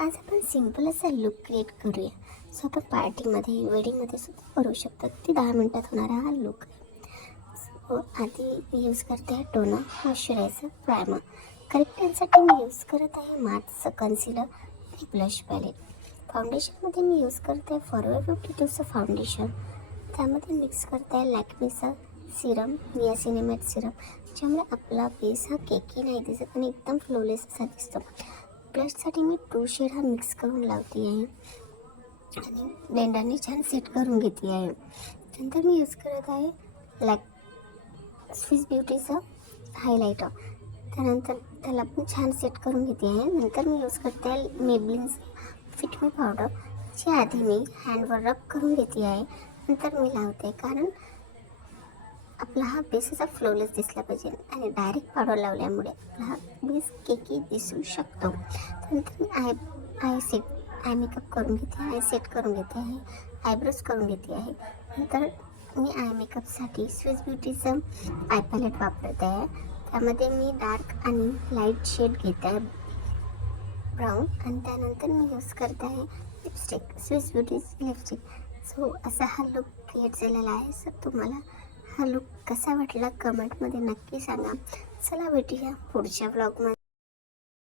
आज आपण सिंपल असा लुक क्रिएट करूया. सो आपण पार्टीमध्ये वेडिंगमध्ये सुद्धा करू शकतो. ती 10 मिनटात होणारा हा लुक आहे. सो आधी मी यूज करते आहे टोनर, मॉइश्चरायझर, प्रायमर. करेक्टरसाठी मी यूज करत आहे मार्सचं कन्सिलर आणि ब्लश पॅलेट. फाउंडेशनमध्ये मी यूज करते आहे फॉरएव्हर 52चं फाउंडेशन. त्यामध्ये मिक्स करते आहे लॅक्मेचं सिरम, नियासिनेमेट सिरम, ज्यामुळे आपला बेस हा केकी नाही दिसत आणि एकदम फ्लोलेस असा दिसतो. ब्लशसाठी मी 2 शेड हा मिक्स करून लावते आहे आणि ब्लेंडरने छान सेट करून घेते आहे. नंतर मी यूज करत आहे स्विस ब्युटीचं हायलायटर. त्यानंतर त्याला पण छान सेट करून घेते आहे. नंतर मी यूज करते आहे मेबलिनचं फिट मी पावडर, जी आधी मी हँडवर रब करून घेते आहे. नंतर मी लावते, कारण आपला हा बेस असा फ्लोलेस दिसला पाहिजे आणि डायरेक्ट पावडर लावल्यामुळे आपला हा बेस केकी दिसू शकतो. त्यानंतर मी आय मेकअप करून घेते आहे, आय सेट करून घेते आहे, आयब्रोज करून घेते आहे. नंतर मी आय मेकअपसाठी स्विस ब्युटीचं आय पॅलेट वापरते आहे. त्यामध्ये मी डार्क आणि लाईट शेड घेते आहे, ब्राऊन. आणि त्यानंतर मी यूज करते आहे लिपस्टिक, स्विस ब्युटीज लिपस्टिक. सो असा हा लुक क्रिएट झालेला आहे. सो तुम्हाला हा लुक कसा वाटला कमेंटमध्ये नक्की सांगा. चला भेटूया पुढच्या ब्लॉगमध्ये.